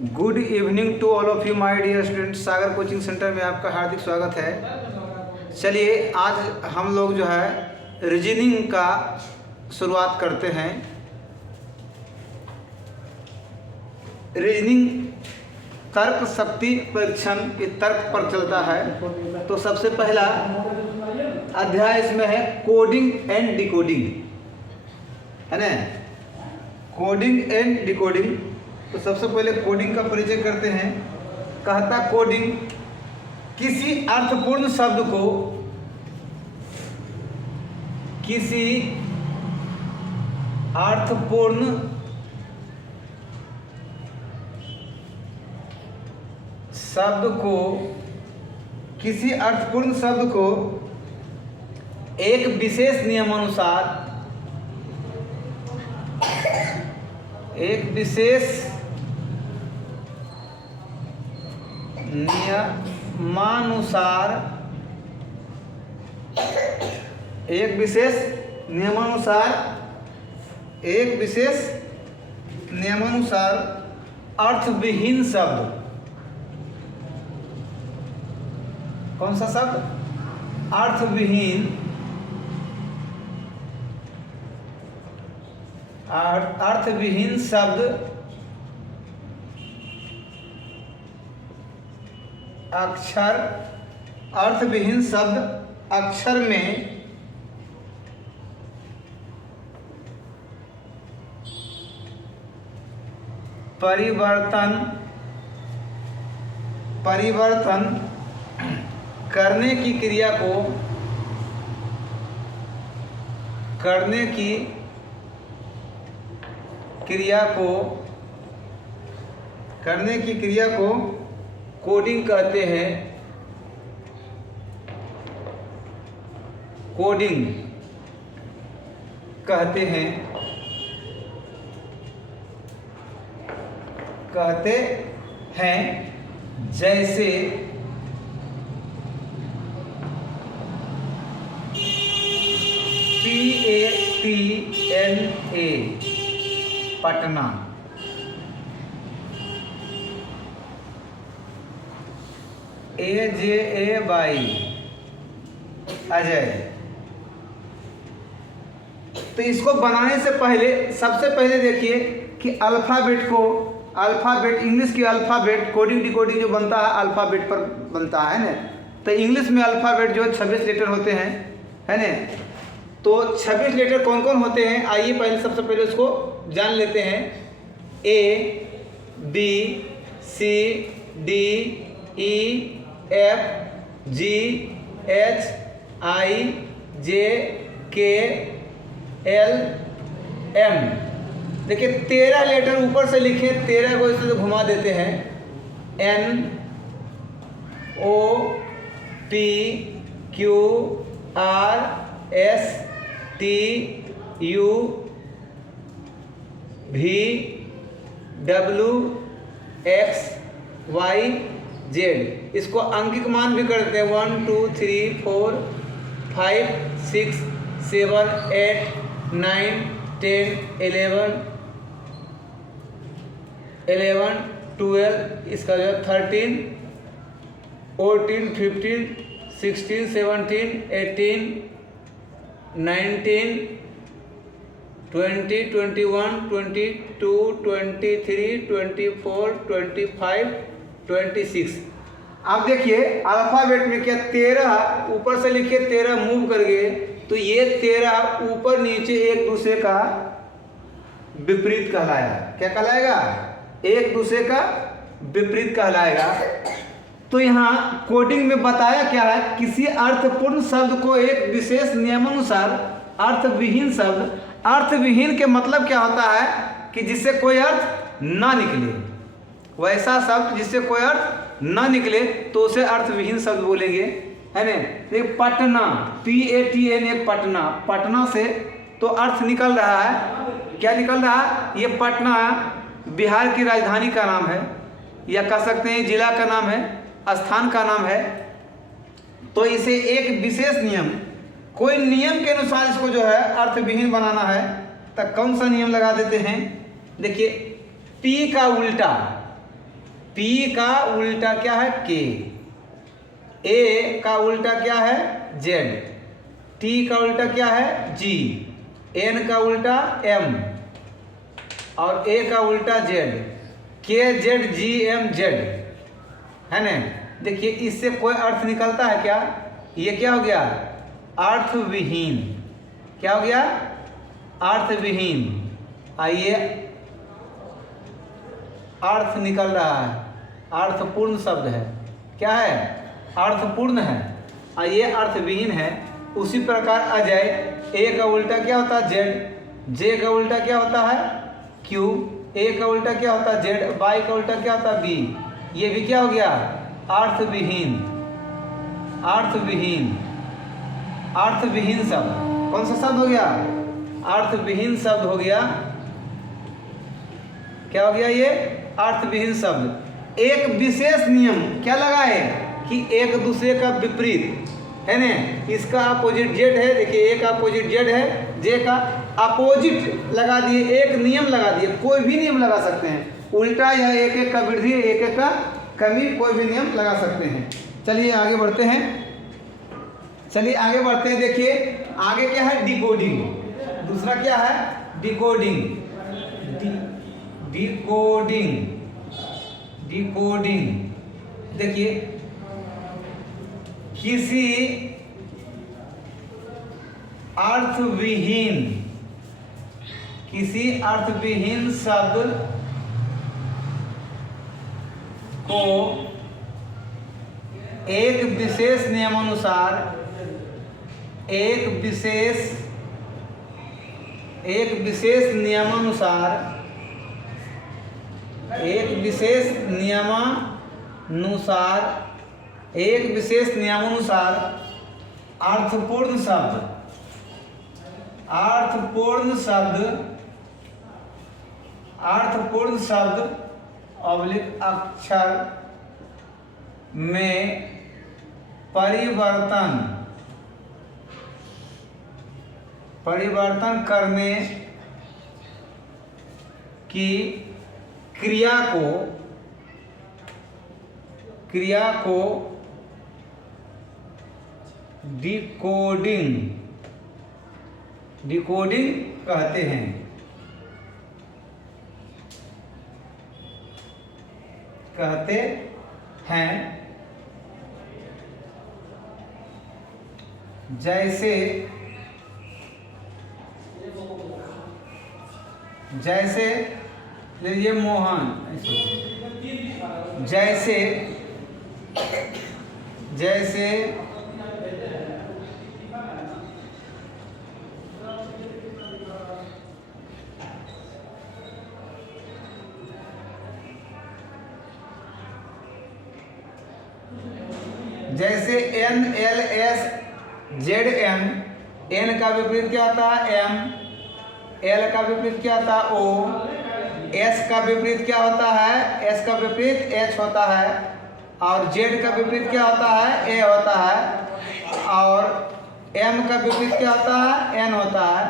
Good evening to all of you my dear students. Sagar coaching centre में आपका हार्दिक स्वागत है। चलिए आज हम लोग जो है रीजनिंग का शुरुआत करते हैं। रीजनिंग तर्क शक्ति परीक्षण के तर्क पर चलता है। तो सबसे पहला अध्याय इसमें है कोडिंग एंड डिकोडिंग, है ना। Coding and decoding. तो सबसे पहले कोडिंग का परिचय करते हैं। कहता कोडिंग किसी अर्थपूर्ण शब्द को किसी अर्थपूर्ण शब्द को एक विशेष नियमानुसार अर्थविहीन शब्द, कौन सा शब्द? अर्थविहीन शब्द अक्षर में परिवर्तन करने की क्रिया को कोडिंग कहते हैं। जैसे PATNA पटना, AJAY अजय। तो इसको बनाने से पहले सबसे पहले देखिए कि अल्फ़ाबेट इंग्लिश की अल्फ़ाबेट कोडिंग डिकोडिंग जो बनता है अल्फ़ाबेट पर बनता है ना। तो इंग्लिश में अल्फ़ाबेट जो 26 लेटर होते हैं, है ना। तो 26 लेटर कौन कौन होते हैं, आइए पहले सबसे पहले उसको जान लेते हैं। ABCDEFGHIJKLM। देखिए 13 लेटर ऊपर से लिखे, 13 को इसे घुमा देते हैं। NOPQRSTUVWXYZ। इसको अंकिक मान भी करते हैं 1 2 3 4 5 6 7 8 9 10 11 12। इसका जो 13 14 15 16 17 18 19 20 21 22 23 24 25 26। अब देखिए अल्फ़ाबेट में क्या 13 ऊपर से लिखिए, 13 मूव कर गए तो ये 13 ऊपर नीचे एक दूसरे का विपरीत कहलाएगा। क्या कहलाएगा? एक दूसरे का विपरीत कहलाएगा। तो यहाँ कोडिंग में बताया क्या है, किसी अर्थपूर्ण शब्द को एक विशेष नियमानुसार अर्थविहीन शब्द। अर्थविहीन के मतलब क्या होता है कि जिससे कोई अर्थ ना निकले, वैसा शब्द जिससे कोई अर्थ ना निकले तो उसे अर्थविहीन शब्द बोलेंगे, है ना। देखिए पटना, PATNA पटना, पटना से तो अर्थ निकल रहा है, क्या निकल रहा है? ये पटना बिहार की राजधानी का नाम है, या कह सकते हैं जिला का नाम है, स्थान का नाम है। तो इसे एक विशेष नियम, कोई नियम के अनुसार इसको जो है अर्थविहीन बनाना है, तो कौन सा नियम लगा देते हैं? देखिए P का उल्टा, P का उल्टा क्या है K, A का उल्टा क्या है Z, T का उल्टा क्या है G, N का उल्टा M और A का उल्टा Z, K Z G M Z है ना। देखिए इससे कोई अर्थ निकलता है क्या? ये क्या हो गया? अर्थ विहीन। क्या हो गया? अर्थ विहीन। आइए अर्थ निकल रहा है, अर्थपूर्ण शब्द है। क्या है? अर्थपूर्ण है। आइए अर्थ विहीन है। उसी प्रकार अजय, ए का उल्टा क्या होता है जेड, जे का उल्टा क्या होता है क्यू, ए का उल्टा क्या होता है जेड, वाई का उल्टा क्या होता है बी। ये भी क्या हो गया? अर्थ विहीन। अर्थ विहीन, अर्थ विहीन शब्द। कौन सा शब्द हो गया? अर्थ विहीन शब्द हो गया। क्या हो गया ये? अर्थ विहीन शब्द। एक विशेष नियम क्या लगाए कि एक दूसरे का विपरीत है ना, इसका अपोजिट जेड है, देखिए एक अपोजिट जेड है, जे का अपोजिट लगा दिए, एक नियम लगा दिए। कोई भी नियम लगा सकते हैं, उल्टा या एक एक का वृद्धि, एक एक का कमी, कोई भी नियम लगा सकते हैं। चलिए आगे बढ़ते हैं, चलिए आगे बढ़ते हैं। देखिए आगे क्या है? डिकोडिंग। दूसरा क्या है? डिकोडिंग। Decoding, decoding. देखिए किसी अर्थविहीन, किसी अर्थविहीन शब्द को एक विशेष नियमानुसार, एक विशेष नियमानुसार, एक विशेष नियमानुसार, एक विशेष नियमानुसार अर्थपूर्ण शब्द, अर्थपूर्ण शब्द, अर्थपूर्ण शब्द अवलिक अक्षर में परिवर्तन करने की क्रिया को डिकोडिंग कहते हैं। जैसे लीजिए मोहन, जैसे जैसे N L S Z M, N का विपरीत क्या होता है एम, एल का विपरीत क्या होता है ओ, एस का विपरीत क्या होता है, एस का विपरीत एच होता है, और जेड का विपरीत क्या होता है ए होता है, और एम का विपरीत क्या होता है एन होता है।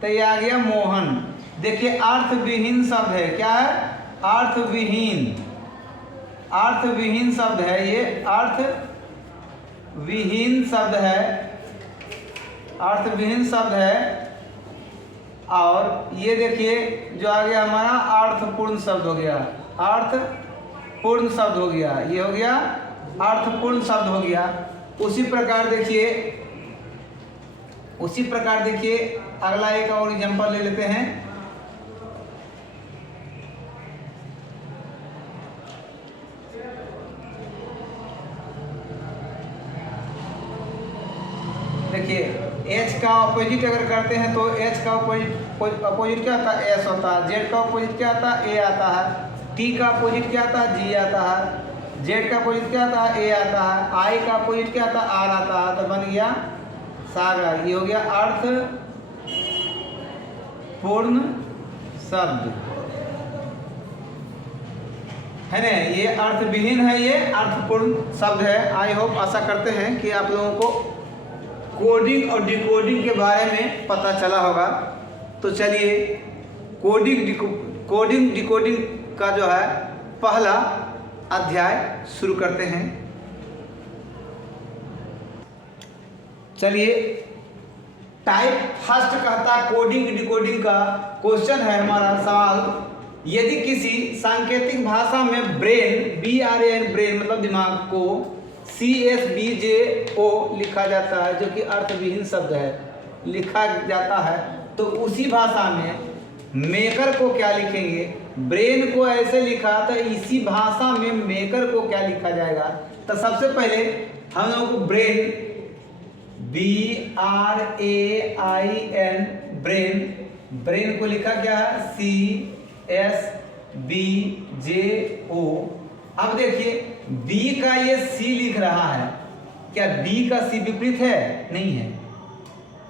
तो ये आ गया मोहन। देखिए अर्थविहीन शब्द है। क्या है? अर्थविहीन, अर्थविहीन शब्द है ये, अर्थविहीन शब्द है, अर्थविहीन शब्द है। और ये देखिए जो आ गया हमारा अर्थपूर्ण शब्द हो गया, अर्थपूर्ण शब्द हो गया, ये हो गया अर्थपूर्ण शब्द हो गया। उसी प्रकार देखिए अगला एक और एग्जांपल ले लेते हैं। देखिए एच का अपोजिट अगर करते हैं तो एच का अपोजिट क्या होता है एस होता है, जेड का अपोजिट क्या आता है ए आता है, टी का अपोजिट क्या आता है जी आता है, जेड का अपोजिट क्या आता है ए आता है, आई का अपोजिट क्या आता है आर आता है। तो बन गया सागर। ये हो गया अर्थपूर्ण शब्द है ना। ये अर्थविहीन है, ये अर्थपूर्ण शब्द है। आई होप, आशा करते हैं कि आप लोगों को कोडिंग और डिकोडिंग के बारे में पता चला होगा। तो चलिए कोडिंग डिकोडिंग का जो है पहला अध्याय शुरू करते हैं। चलिए, टाइप फर्स्ट कहता कोडिंग डिकोडिंग का क्वेश्चन है हमारा सवाल। यदि किसी सांकेतिक भाषा में ब्रेन BRAN ब्रेन मतलब दिमाग को CSBJO लिखा जाता है, जो कि अर्थविहीन शब्द है, लिखा जाता है, तो उसी भाषा में मेकर को क्या लिखेंगे? ब्रेन को ऐसे लिखा तो इसी भाषा में मेकर को क्या लिखा जाएगा? तो सबसे पहले हम लोग को ब्रेन BRAIN ब्रेन को लिखा क्या है? CSBJO। अब देखिए B का ये C लिख रहा है, क्या B का C विपरीत है? नहीं है,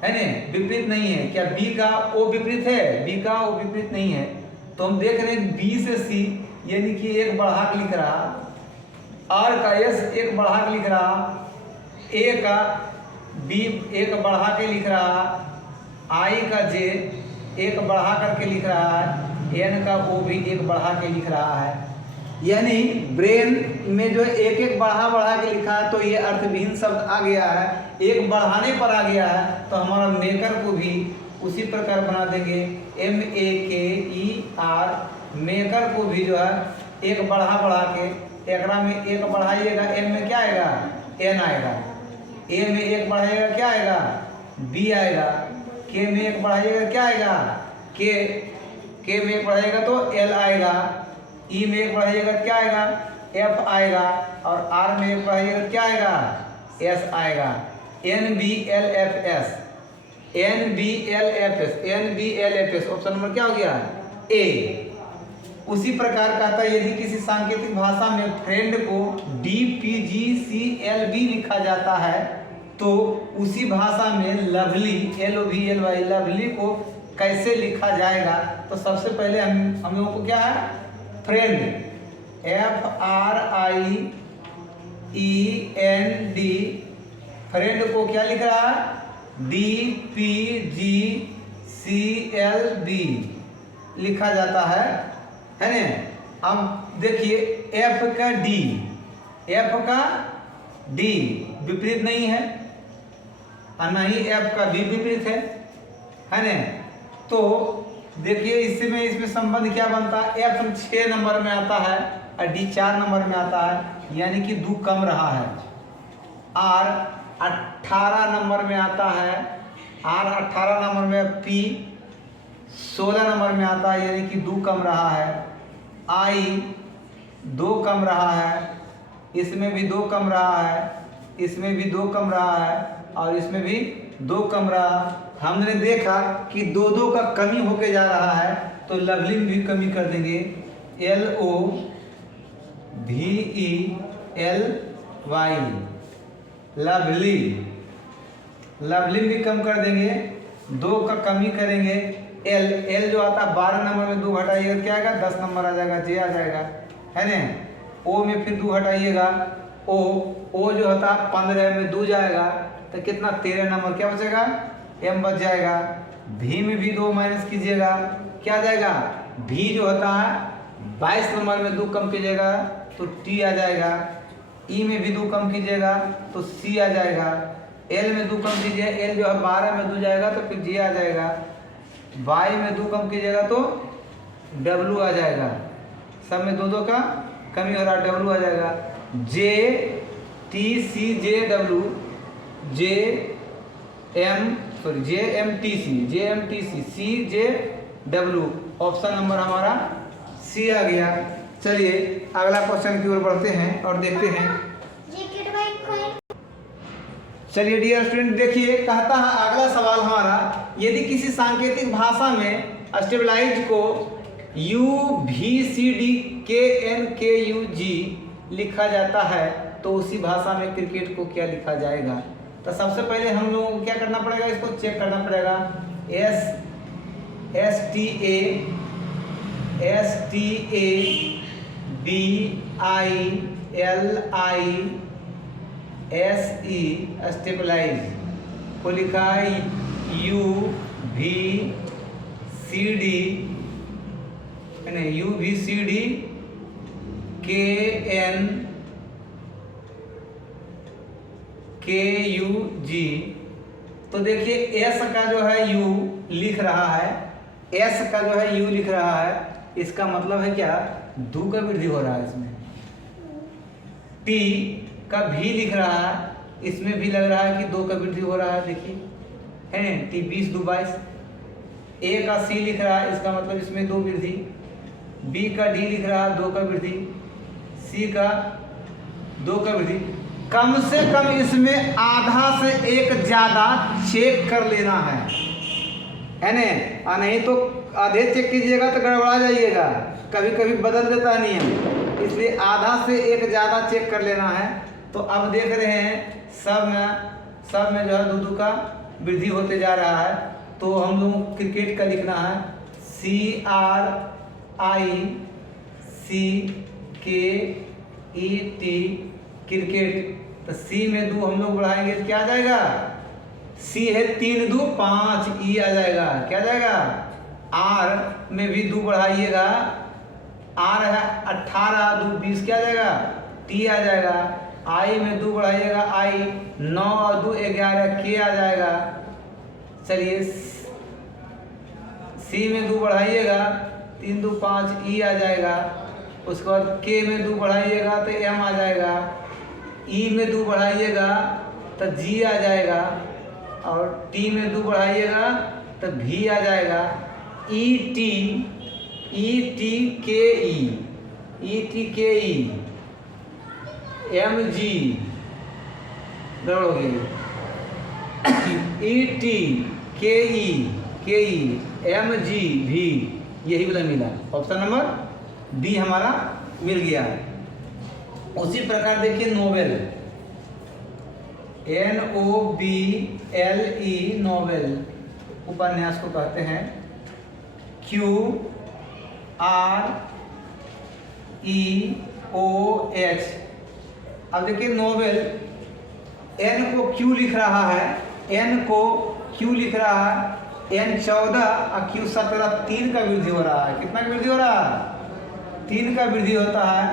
है ना, विपरीत नहीं है। क्या B का O विपरीत है? B का O विपरीत नहीं है। तो हम देख रहे हैं B से C यानी कि एक बढ़ा के लिख रहा, R का S एक बढ़ा के लिख रहा, A का B एक बढ़ा के लिख रहा, I का J एक बढ़ा करके लिख रहा है, N का O भी एक बढ़ा के लिख रहा है। यानी ब्रेन में जो एक एक बढ़ा के लिखा है, तो ये अर्थविहीन शब्द आ गया है, एक बढ़ाने पर आ गया है। तो हमारा मेकर को भी उसी प्रकार बना देंगे, MEKER। मेकर को भी जो है एक बढ़ा के, एकरा में एक बढ़ाइएगा, M में क्या आएगा? N आएगा। A में एक बढ़ाइएगा, क्या आएगा? B आएगा। K में एक बढ़ाइएगा, क्या आएगा? K में एक बढ़ाइएगा तो L आएगा। E में एक बढ़ाइएगा, क्या आएगा? F आएगा। और R में एक बढ़ाइएगा, क्या आएगा? S आएगा। NBLFS ऑप्शन नंबर क्या हो गया? A। उसी प्रकार कहता है यदि किसी सांकेतिक भाषा में फ्रेंड को DPGCLB लिखा जाता है, तो उसी भाषा में लवली LOVLY लवली को कैसे लिखा जाएगा? तो सबसे पहले हम लोगों को क्या है? फ्रेंड FRIEND फ्रेंड को क्या लिख रहा है? DPGCLB लिखा जाता है ना। अब देखिए F का D विपरीत नहीं है और ना ही F का B विपरीत है ना। तो देखिए इसमें संबंध क्या बनता है? F 6 नंबर में आता है और D 4 नंबर में आता है, यानी कि 2 कम रहा है। R 18 नंबर में आता है, R 18 नंबर में, P 16 नंबर में आता है, यानी कि 2 कम रहा है। I 2 कम रहा है, इसमें भी 2 कम रहा है, इसमें भी 2 कम रहा है और इसमें भी 2 कम रहा। हमने देखा कि 2 का कमी होके जा रहा है, तो लवली में भी कमी कर देंगे, LOVELY लवली भी कम कर देंगे, 2 का कमी करेंगे। L जो आता है 12 नंबर में 2 घटाइएगा, क्या आएगा? 10 नंबर आ जाएगा, J आ जाएगा, है ना। O में फिर 2 हटाइएगा, O जो होता है 15 में 2 जाएगा, तो कितना? 13 नंबर क्या बचेगा? M बच जाएगा। V में भी 2 माइनस कीजिएगा, क्या जाएगा? V जो होता है 22 नंबर में 2 कम कीजिएगा तो T आ जाएगा। E में भी 2 कम कीजिएगा तो C आ जाएगा। L में 2 कम कीजिए, L जो है 12 में 2 जाएगा तो फिर J आ जाएगा। Y में 2 कम कीजिएगा तो W आ जाएगा। सब में 2 का कमी हो रहा, W आ जाएगा। JMTC CJW ऑप्शन नंबर हमारा C आ गया। चलिए अगला क्वेश्चन की ओर बढ़ते हैं और देखते हैं। चलिए डियर स्टूडेंट, देखिए कहता है अगला सवाल हमारा, यदि किसी सांकेतिक भाषा में स्टेबलाइज को UVCDKNKUG लिखा जाता है, तो उसी भाषा में क्रिकेट को क्या लिखा जाएगा? तो सबसे पहले हम लोगों को क्या करना पड़ेगा? इसको चेक करना पड़ेगा। STABILISE स्टेबलाइज को लिखा है UVCD KNKUG। तो देखिए एस का जो है यू लिख रहा है, एस का जो है यू लिख रहा है, इसका मतलब है क्या, दो का वृद्धि हो रहा है इसमें। टी का भी लिख रहा है, इसमें भी लग रहा है कि 2 का वृद्धि हो रहा है, देखिए है टी 20 2 22। ए का सी लिख रहा है, इसका मतलब इसमें 2 वृद्धि। बी का डी लिख रहा है, 2 का वृद्धि। सी का 2 का वृद्धि। कम से कम इसमें आधा से एक ज्यादा चेक कर लेना है ना, और नहीं तो आधे चेक कीजिएगा तो गड़बड़ा जाइएगा, कभी कभी बदल देता है नियम, इसलिए आधा से एक ज्यादा चेक कर लेना है। तो अब देख रहे हैं सब में जो है 2 का वृद्धि होते जा रहा है। तो हम लोग क्रिकेट का लिखना है CRICKET, क्रिकेट। तो सी में 2 हम लोग बढ़ाएंगे तो क्या आ जाएगा, सी है 3 2 5, ई आ जाएगा, क्या आ जाएगा। आर में भी 2 बढ़ाइएगा, आर है 18 2 20, क्या आ जाएगा, टी आ जाएगा। आई में 2 बढ़ाइएगा, आई 9 और 2 11, के आ जाएगा। चलिए सी में 2 बढ़ाइएगा, 3 2 5, ई आ जाएगा। उसके बाद के में 2 बढ़ाइएगा तो एम आ जाएगा। ई में 2 बढ़ाइएगा तो जी आ जाएगा, और टी में 2 बढ़ाइएगा तो भी आ जाएगा। ET के ई MG गड़बड़ हो गई। ET के ई MG भी, यही वाला मिला, ऑप्शन नंबर बी हमारा मिल गया। उसी प्रकार देखिए नोवेल, NOBLE नोवेल, उपन्यास को कहते हैं। QREOH। अब देखिए नोवेल, N को Q लिख रहा है, N को Q लिख रहा है, N 14 और Q 17, 3 का वृद्धि हो रहा है। कितना का वृद्धि हो रहा है, 3 का वृद्धि होता है।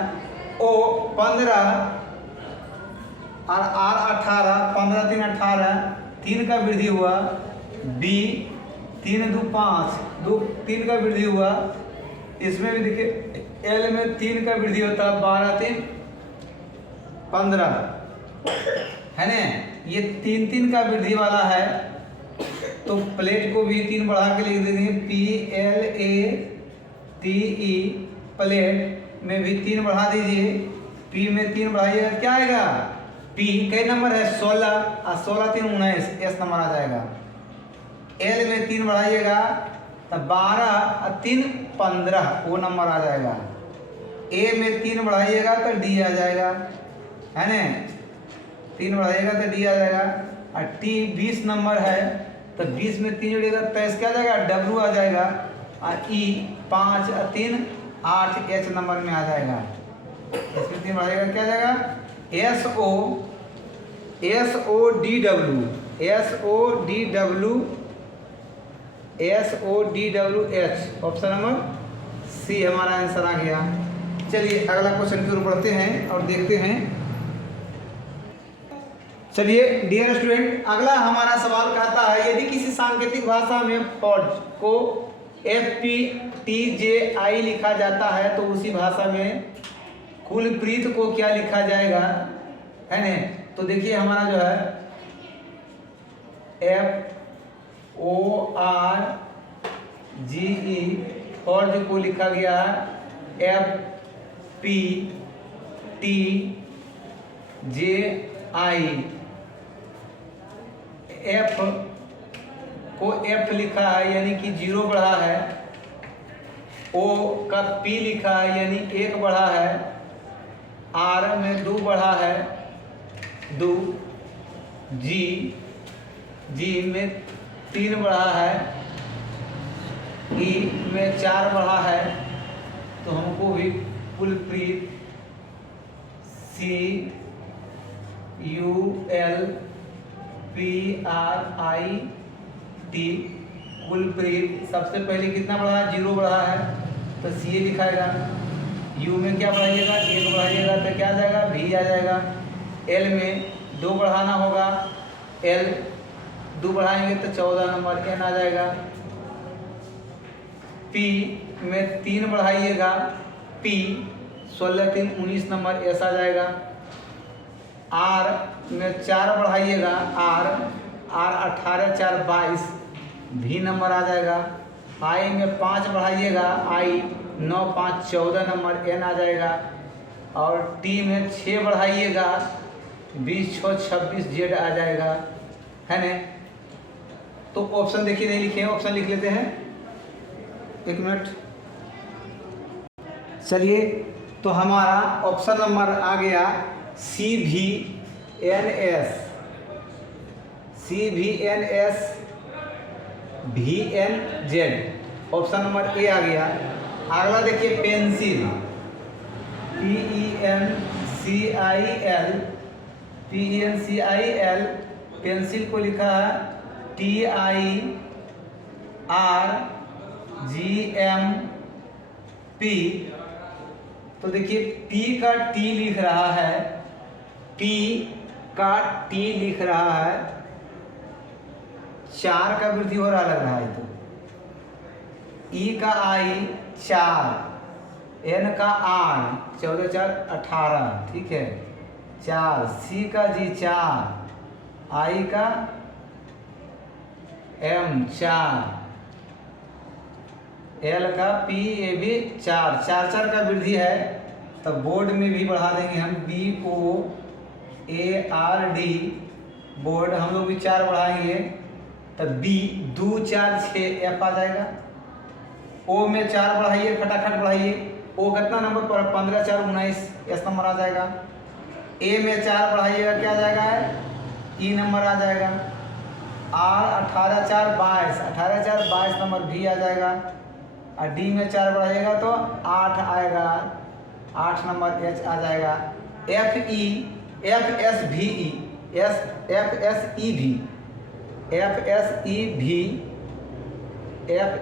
O 15 और R 18, 15 3 18, 3 का वृद्धि हुआ। B 3 2 5, 3 का वृद्धि हुआ। इसमें भी देखिए L में 3 का वृद्धि होता है, 12 3 15, है ना। ये 3 3 का वृद्धि वाला है, तो प्लेट को भी 3 बढ़ा के लिख देंगे, PLATE, प्लेट में भी 3 बढ़ा दीजिए। P में 3 बढ़ाइएगा, क्या आएगा, P कई नंबर है 16, और 16 3 19, S नंबर आ जाएगा। L में 3 बढ़ाइएगा तो 12 और 3 15, वो नंबर आ जाएगा। A में 3 बढ़ाइएगा तो D आ जाएगा, है ना, 3 बढ़ाइएगा तो D आ जाएगा। और T 20 नंबर है, तो 20 में 3 जोड़िएगा तो क्या आ जाएगा, W आ जाएगा। और E 5 और 3 8, H नंबर में आ जाएगा। इसमें 3 बढ़ाइएगा, क्या आ जाएगा, SODWH, ऑप्शन नंबर सी हमारा आंसर आ गया। चलिए अगला क्वेश्चन की ओर बढ़ते हैं और देखते हैं। चलिए डियर स्टूडेंट, अगला हमारा सवाल कहता है, यदि किसी सांकेतिक भाषा में फौज को FPTJI लिखा जाता है तो उसी भाषा में कुलप्रीत को क्या लिखा जाएगा, है ना। तो देखिए हमारा जो है FORGE, फौज को लिखा गया FPTJI। F को F लिखा है यानी कि 0 बढ़ा है, O का P लिखा है यानी 1 बढ़ा है, R में 2 बढ़ा है 2, G में 3 बढ़ा है, E में 4 बढ़ा है। तो हमको भी कुलप्रीत CULPRIT, कुलप्रीत सबसे पहले कितना बढ़ा है, 0 बढ़ा है, तो CA लिखाएगा। यू में क्या बढ़ाइएगा, 1 बढ़ाइएगा तो क्या आ जाएगा, भी आ जाएगा। एल में 2 बढ़ाना होगा, एल 2 बढ़ाएंगे तो 14 नंबर एन आ जाएगा। पी में 3 बढ़ाइएगा, पी 16 3 19 नंबर एस आ जाएगा। आर में 4 बढ़ाइएगा, आर 18 4 22 भी नंबर आ जाएगा। आई में 5 बढ़ाइएगा, आई 9 5 14 नंबर एन आ जाएगा। और टी में 6 बढ़ाइएगा, 20 6 26 जेड आ जाएगा, है ना। तो ऑप्शन देखिए नहीं लिखे हैं, ऑप्शन लिख लेते हैं, 1 मिनट। चलिए, तो हमारा ऑप्शन नंबर आ गया CVNS, CVNS VNZ, option number A आ गया। अगला देखिए पेंसिल, PENCIL, पेंसिल को लिखा है TIRGMP। तो देखिए P का T लिख रहा है, P का T लिख रहा है, 4 का वृद्धि हो रहा लग रहा है। तो E का I 4, N का R 14 4 18, ठीक है 4, C का G 4, I का M 4, L का P A भी 4 4 का वृद्धि है। तब बोर्ड में भी बढ़ा देंगे हम, BOARD, बोर्ड हम लोग भी 4 बढ़ाएंगे, तब B 2 4 6 F आ जाएगा। O में 4 बढ़ाइए, फटाफट बढ़ाइए, O कितना नंबर पर 15 4 19 S नंबर आ जाएगा। A में 4 बढ़ाइएगा, क्या आ जाएगा, E नंबर आ जाएगा। R 18 4 22, 18 4 22 नंबर भी आ जाएगा। और D में 4 बढ़ाइएगा तो 8 आएगा, 8 नंबर H आ जाएगा। FE FSVE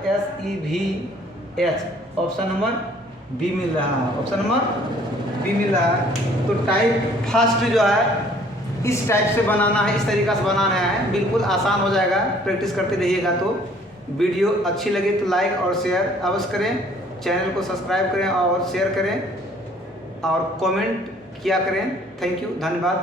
FSEVH, option number B मिल रहा है, ऑप्शन नंबर बी मिल रहा है। तो टाइप फर्स्ट जो है इस टाइप से बनाना है, इस तरीक़ा से बनाना है, बिल्कुल आसान हो जाएगा, प्रैक्टिस करते रहिएगा। तो वीडियो अच्छी लगे तो लाइक और शेयर अवश्य करें, चैनल को सब्सक्राइब करें और शेयर करें और कमेंट किया करें। थैंक यू, धन्यवाद।